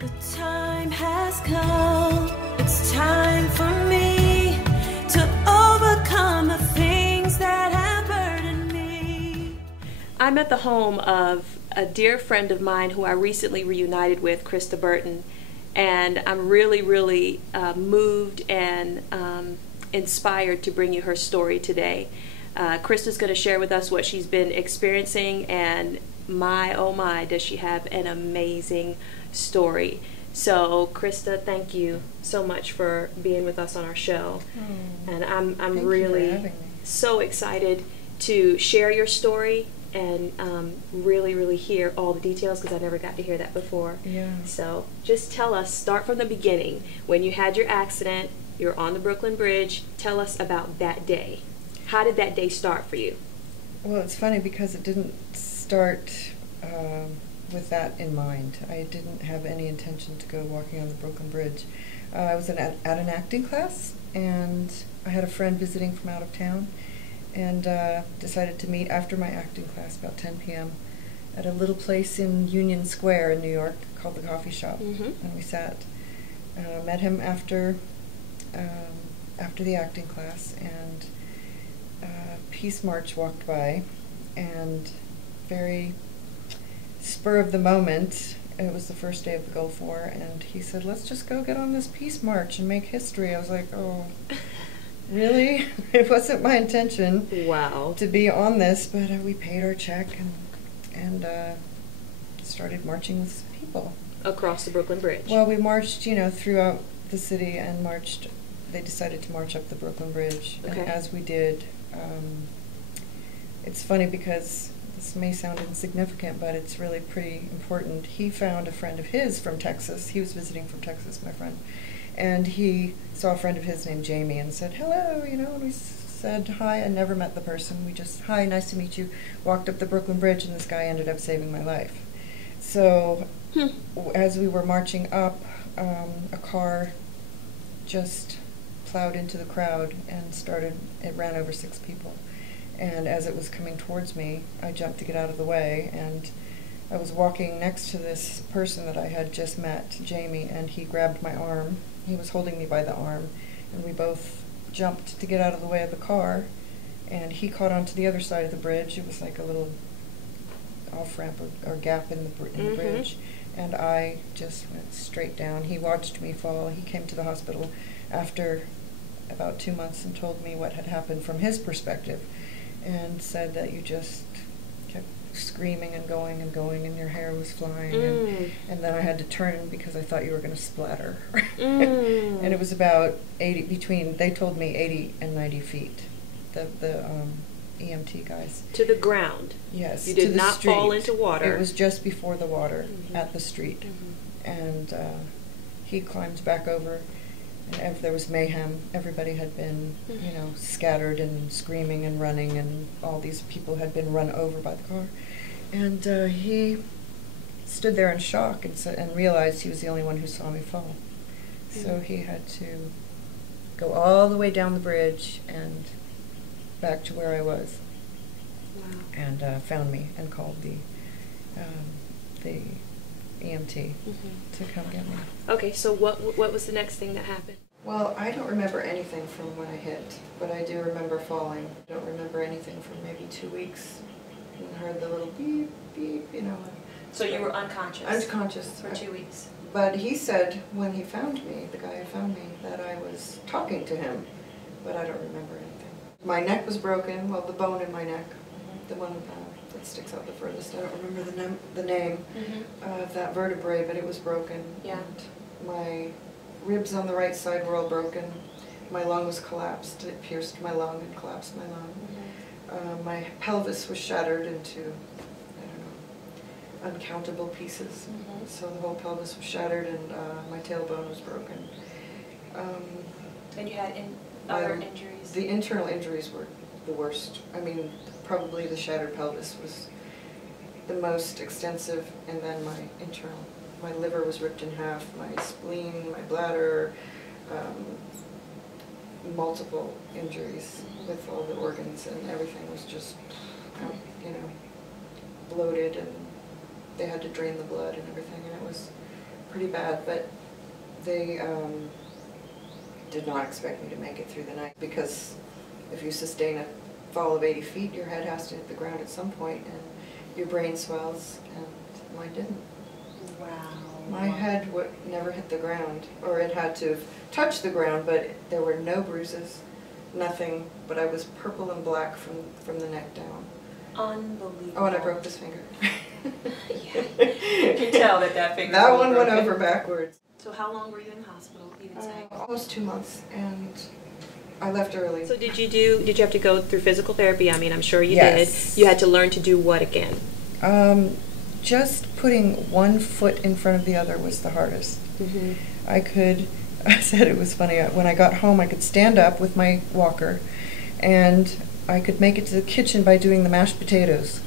The time has come, it's time for me to overcome the things that have burdened me. I'm at the home of a dear friend of mine who I recently reunited with, Christa Burton, and I'm really moved and inspired to bring you her story today. Christa's going to share with us what she's been experiencing, and my oh my does she have an amazing story. So Christa, thank you so much for being with us on our show. And I'm really so excited to share your story and really hear all the details, because I never got to hear that before. Yeah. So just tell us, start from the beginning. When you had your accident, you're on the Brooklyn Bridge. Tell us about that day. How did that day start for you? Well, it's funny because it didn't start with that in mind. I didn't have any intention to go walking on the Brooklyn Bridge. I was at an acting class, and I had a friend visiting from out of town, and decided to meet after my acting class about 10 p.m. at a little place in Union Square in New York called the Coffee Shop. And we sat. Met him after the acting class, and Peace March walked by, and very spur of the moment, it was the first day of the Gulf War, and he said, "Let's just go get on this Peace March and make history." I was like, oh, really? It wasn't my intention to be on this, but we paid our check and started marching with some people. Across the Brooklyn Bridge? Well, we marched, throughout the city, and they decided to march up the Brooklyn Bridge. Okay. And as we did, it's funny because this may sound insignificant, but it's really pretty important. He found a friend of his from Texas. He was visiting from Texas, my friend. And he saw a friend of his named Jamie and said, "Hello," and we said hi. I never met the person. We just, "Hi, nice to meet you." Walked up the Brooklyn Bridge, and this guy ended up saving my life. So as we were marching up, a car just plowed into the crowd and it ran over 6 people. And as it was coming towards me, I jumped to get out of the way, and I was walking next to this person that I had just met, Jamie, and he grabbed my arm. He was holding me by the arm, and we both jumped to get out of the way of the car, and he caught onto the other side of the bridge. It was like a little off-ramp or gap in the bridge, and I just went straight down. He watched me fall. He came to the hospital after about 2 months and told me what had happened from his perspective, and said that you just kept screaming and going and your hair was flying, and then I had to turn because I thought you were going to splatter. And it was about they told me 80 and 90 feet, the EMT guys. To the ground? Yes. You did not fall into water? It was just before the water, at the street. And he climbed back over, and there was mayhem. Everybody had been, scattered and screaming and running, and all these people had been run over by the car. And he stood there in shock and realized he was the only one who saw me fall. So he had to go all the way down the bridge and back to where I was. Wow. And found me and called the EMT to come get me. Okay, so what was the next thing that happened? Well, I don't remember anything from when I hit, but I do remember falling. I don't remember anything for maybe 2 weeks. And heard the little beep, beep, So you were unconscious? Unconscious. For 2 weeks. But he said when he found me, the guy who found me, that I was talking to him, but I don't remember anything. My neck was broken, well, the bone in my neck, the one that sticks out the furthest. I don't remember the name of that vertebrae, but it was broken. Yeah. And my ribs on the right side were all broken. My lung was collapsed. It pierced my lung and collapsed my lung. My pelvis was shattered into, I don't know, uncountable pieces. So the whole pelvis was shattered, and my tailbone was broken. And you had other injuries? The internal injuries were the worst. I mean, probably the shattered pelvis was the most extensive, and then my internal. My liver was ripped in half, my spleen, my bladder, multiple injuries with all the organs, and everything was just, bloated, and they had to drain the blood and everything, and it was pretty bad, but they did not expect me to make it through the night, because if you sustain a fall of 80 feet, your head has to hit the ground at some point, and your brain swells, and mine didn't. Wow. My head would never hit the ground, or it had to have touched the ground, but there were no bruises, nothing, but I was purple and black from the neck down. Unbelievable. Oh, and I broke this finger. Yeah. You can tell that finger. That one went over backwards. So how long were you in hospital, you would say? Almost 2 months, and I left early. So did you have to go through physical therapy? I mean, I'm sure you Yes. did. You had to learn to do what again? Just putting one foot in front of the other was the hardest. Mm-hmm. I said it was funny, when I got home I could stand up with my walker, and I could make it to the kitchen by doing the mashed potatoes.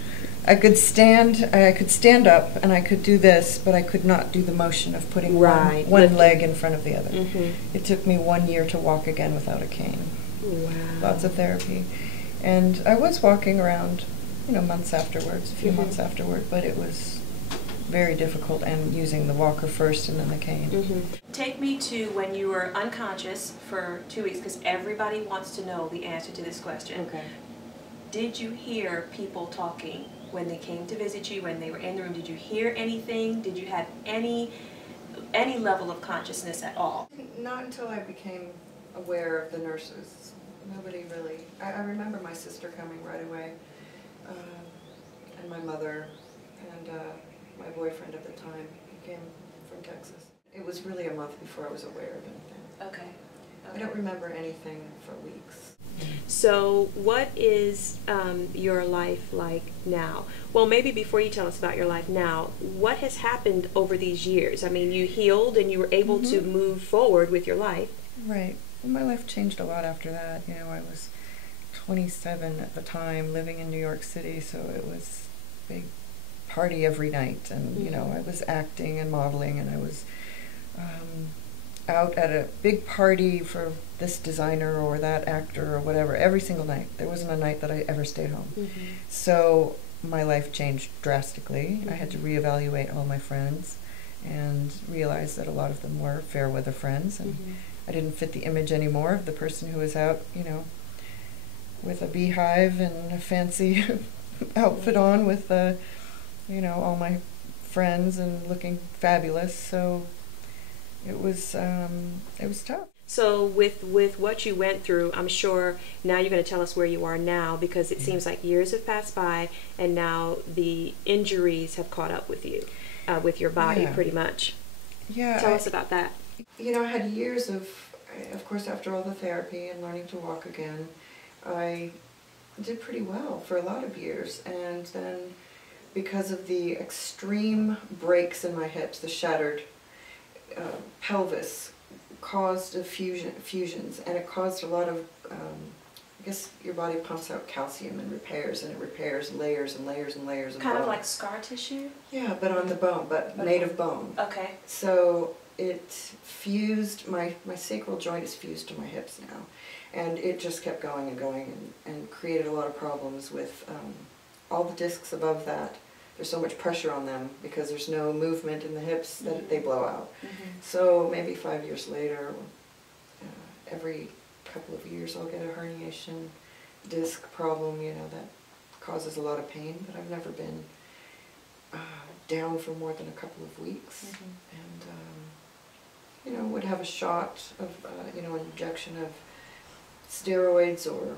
I could stand up and I could do this, but I could not do the motion of putting one leg in front of the other. Mm-hmm. It took me 1 year to walk again without a cane. Wow. Lots of therapy. And I was walking around, months afterwards, a few months afterward, but it was very difficult, and using the walker first and then the cane. Mm-hmm. Take me to when you were unconscious for 2 weeks, because everybody wants to know the answer to this question. Okay. Did you hear people talking when they came to visit you, when they were in the room? Did you hear anything? Did you have any level of consciousness at all? Not until I became aware of the nurses. Nobody really. I remember my sister coming right away, and my mother, and my boyfriend at the time. He came from Texas. It was really a month before I was aware of anything. Okay. I don't remember anything for weeks. So what is your life like now? Well, maybe before you tell us about your life now, what has happened over these years? I mean, you healed and you were able to move forward with your life. Right. Well, my life changed a lot after that. I was 27 at the time, living in New York City, so it was a big party every night, and I was acting and modeling, and I was out at a big party for this designer or that actor or whatever every single night. There wasn't a night that I ever stayed home. Mm-hmm. So my life changed drastically. I had to reevaluate all my friends and realize that a lot of them were fair weather friends, and I didn't fit the image anymore of the person who was out, with a beehive and a fancy outfit on with all my friends and looking fabulous. So it was tough. So with what you went through, I'm sure now you're going to tell us where you are now, because it seems like years have passed by and now the injuries have caught up with you, with your body pretty much. Yeah. Tell us about that. I had years of course, after all the therapy and learning to walk again, I did pretty well for a lot of years. And then because of the extreme breaks in my hips, the shattered pelvis caused fusions, and it caused a lot of, I guess your body pumps out calcium and repairs, and it repairs layers and layers and layers of kind bone. of like scar tissue? Yeah, but on the bone, but made of bone. Okay. So it fused, my sacral joint is fused to my hips now, and it just kept going and going, and created a lot of problems with all the discs above that. There's so much pressure on them because there's no movement in the hips that they blow out. So maybe 5 years later, every couple of years I'll get a herniation disc problem, that causes a lot of pain, but I've never been down for more than a couple of weeks. And would have a shot of, an injection of steroids, or,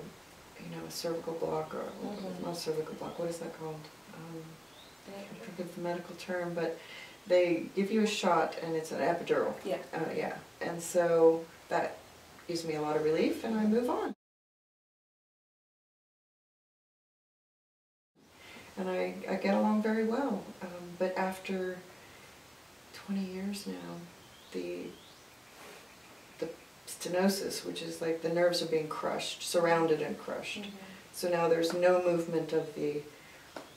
a cervical block, or not cervical block, what is that called? I can't think of the medical term, but they give you a shot, and it's an epidural. Yeah. Yeah. And so that gives me a lot of relief, and I move on. And I get along very well. But after 20 years now, the stenosis, which is like the nerves are being crushed, surrounded and crushed. So now there's no movement of the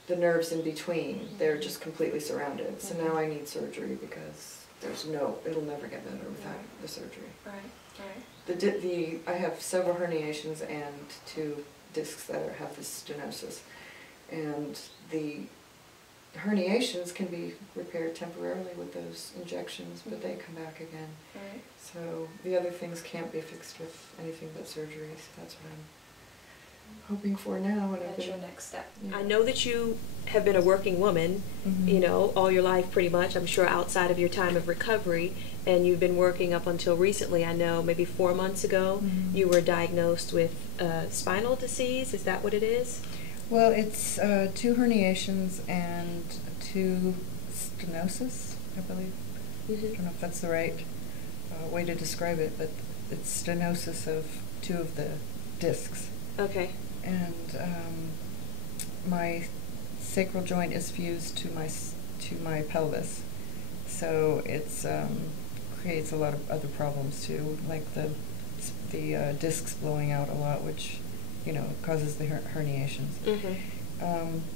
nerves in between. They're just completely surrounded. So now I need surgery, because it'll never get better without the surgery. Right. I have several herniations and 2 discs that have this stenosis, and the herniations can be repaired temporarily with those injections, but they come back again. Right. So the other things can't be fixed with anything but surgery. So that's what I'm hoping for now. That's your next step. Yeah. I know that you have been a working woman, you know, all your life pretty much, I'm sure, outside of your time of recovery, and you've been working up until recently. I know maybe 4 months ago you were diagnosed with spinal disease. Is that what it is? Well, it's 2 herniations and 2 stenosis, I believe. I don't know if that's the right way to describe it, but it's stenosis of 2 of the discs. Okay. And my sacral joint is fused to my pelvis, so it's creates a lot of other problems too, like the discs blowing out a lot, which, you know, causes the herniations.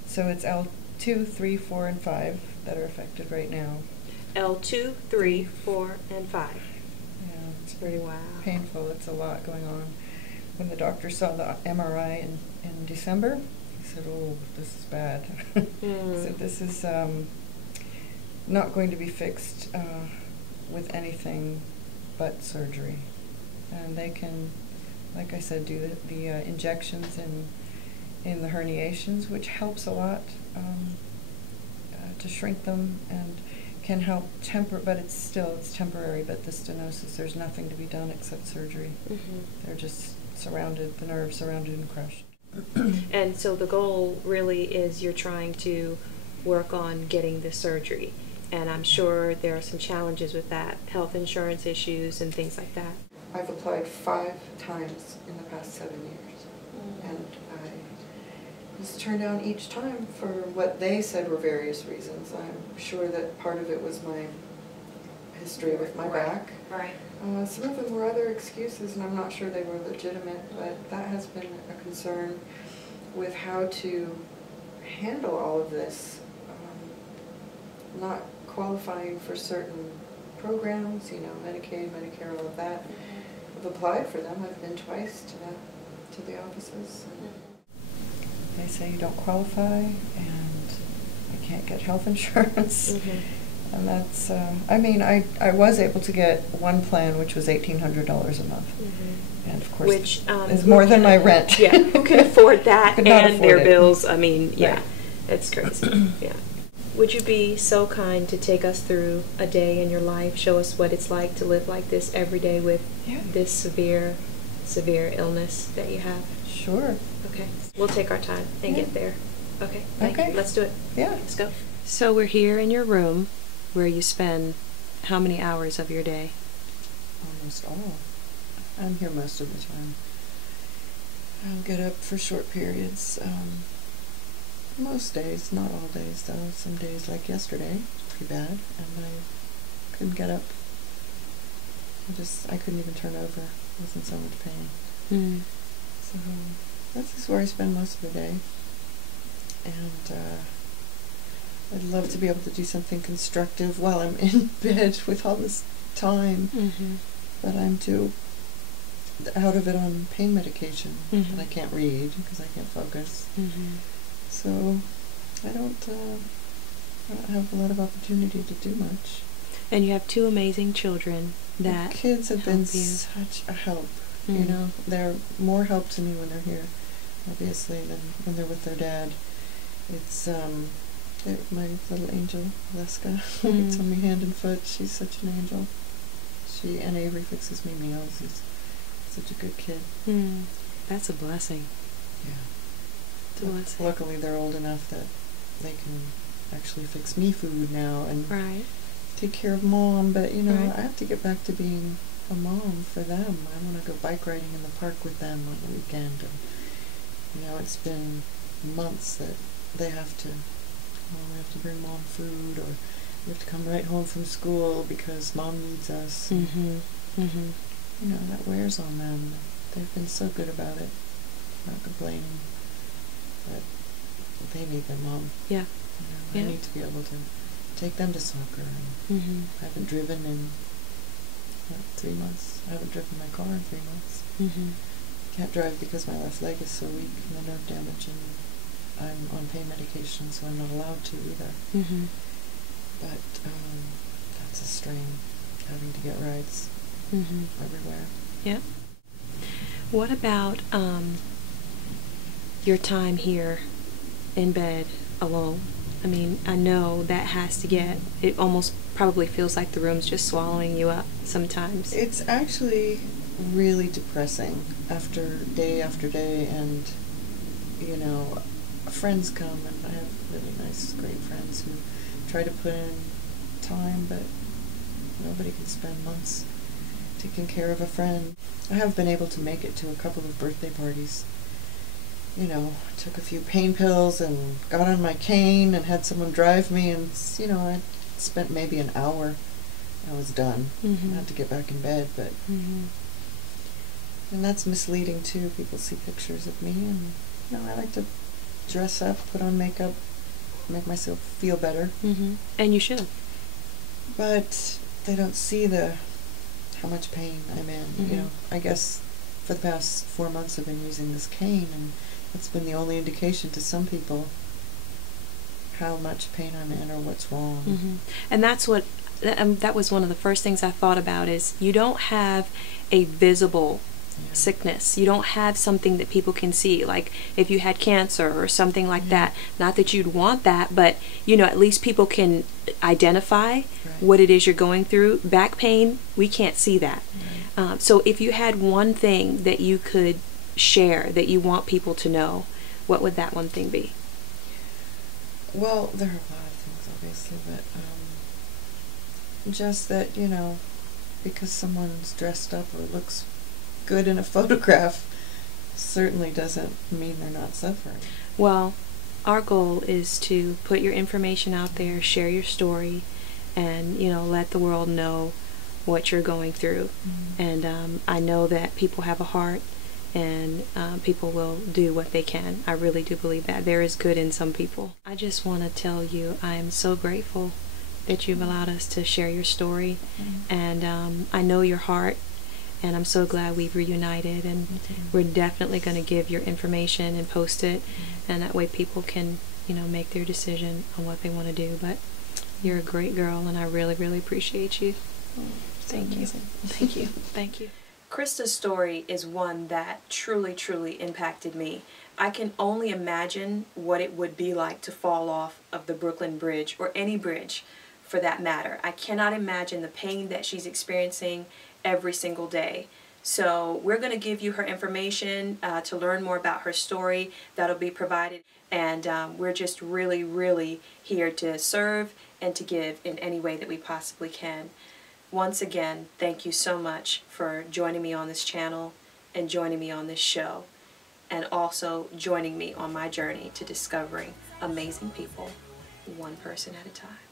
So it's L2, 3, 4, and 5 that are affected right now. L2, 3, 4, and 5. Yeah, it's pretty painful. It's a lot going on. When the doctor saw the MRI in December, he said, "Oh, this is bad." He said, "This is not going to be fixed with anything but surgery." And they can, like I said, do the injections in the herniations, which helps a lot to shrink them and can help but it's temporary. But the stenosis, there's nothing to be done except surgery. They're just the nerves surrounded and crushed. And so the goal really is you're trying to work on getting the surgery. And I'm sure there are some challenges with that, health insurance issues and things like that. I've applied 5 times in the past 7 years, and I was turned down each time for what they said were various reasons. I'm sure that part of it was my history with my back. Right. Some of them were other excuses, and I'm not sure they were legitimate, but that has been a concern with how to handle all of this. Not qualifying for certain programs, you know, Medicaid, Medicare, all of that. I've applied for them. I've been twice to the offices. They say you don't qualify, and I can't get health insurance. And that's, I mean, I was able to get one plan, which was $1,800 a month. And of course, which is more than my rent. Yeah, who can afford that and afford their it. Bills? I mean, yeah, right. It's crazy. Yeah. Would you be so kind to take us through a day in your life, show us what it's like to live like this every day with this severe illness that you have? Sure. Okay. We'll take our time and get there. Okay. Thank you. Let's do it. Yeah. Let's go. So we're here in your room where you spend how many hours of your day? Almost all. I'm here most of the time. I'll get up for short periods. Most days, not all days though. Some days, like yesterday, pretty bad, and I couldn't get up. I couldn't even turn over. I was in so much pain. So that's just where I spend most of the day. And I'd love to be able to do something constructive while I'm in bed with all this time. But I'm too out of it on pain medication. And I can't read because I can't focus. So I don't have a lot lot of opportunity to do much. And you have two amazing children that the kids have been such a help. You know, they're more help to me when they're here, obviously, than when they're with their dad. It's my little angel, Leska. It's on me hand and foot. She's such an angel. And Avery fixes me meals. He's such a good kid. That's a blessing. Yeah. It's a blessing. Luckily, they're old enough that they can actually fix me food now and take care of Mom. But, you know, I have to get back to being a mom for them. I want to go bike riding in the park with them on the weekend. And, you know, it's been months that they have to, we have to bring Mom food, or we have to come right home from school because Mom needs us. You know, that wears on them. They've been so good about it. Not complaining. But they need their mom. Yeah. You know, I need to be able to take them to soccer. And I haven't driven in 3 months. I haven't driven my car in 3 months. Can't drive because my left leg is so weak and the nerve damage, and I'm on pain medication, so I'm not allowed to either. Mm-hmm. But that's a strain, having to get rides everywhere. Yeah. What about your time here in bed alone? I mean, I know that has to get, it almost probably feels like the room's just swallowing you up sometimes. It's actually really depressing after day, and, you know, friends come, and I have really nice, great friends who try to put in time, but nobody can spend months taking care of a friend. I have been able to make it to a couple of birthday parties. You know, took a few pain pills and got on my cane and had someone drive me, and, you know, I spent maybe an hour. I was done. I had to get back in bed, but and that's misleading too. People see pictures of me, and, you know, I like to dress up, put on makeup, make myself feel better. And you should. But they don't see how much pain I'm in. You know, I guess for the past 4 months I've been using this cane, and that's been the only indication to some people how much pain I'm in or what's wrong. And that's what, that was one of the first things I thought about, is you don't have a visible sickness. You don't have something that people can see, like if you had cancer or something like that. Not that you'd want that, but, you know, at least people can identify what it is you're going through. Back pain, we can't see that. So if you had one thing that you could share that you want people to know, what would that one thing be? Well, there are a lot of things, obviously, but just that, you know, because someone's dressed up or looks good in a photograph certainly doesn't mean they're not suffering. Well, our goal is to put your information out there, share your story, and, you know, let the world know what you're going through. And I know that people have a heart, and people will do what they can. I really do believe that. There is good in some people. I just want to tell you I'm so grateful that you've allowed us to share your story. And I know your heart, and I'm so glad we've reunited, and we're definitely going to give your information and post it, and that way people can, you know, make their decision on what they want to do. But you're a great girl, and I really, really appreciate you. Thank you. Thank you. Thank you. Christa's story is one that truly, truly impacted me. I can only imagine what it would be like to fall off of the Brooklyn Bridge, or any bridge for that matter. I cannot imagine the pain that she's experiencing every single day. So we're going to give you her information to learn more about her story. That'll be provided. And we're just really, really here to serve and to give in any way that we possibly can. Once again, thank you so much for joining me on this channel and joining me on this show, and also joining me on my journey to discovering amazing people, one person at a time.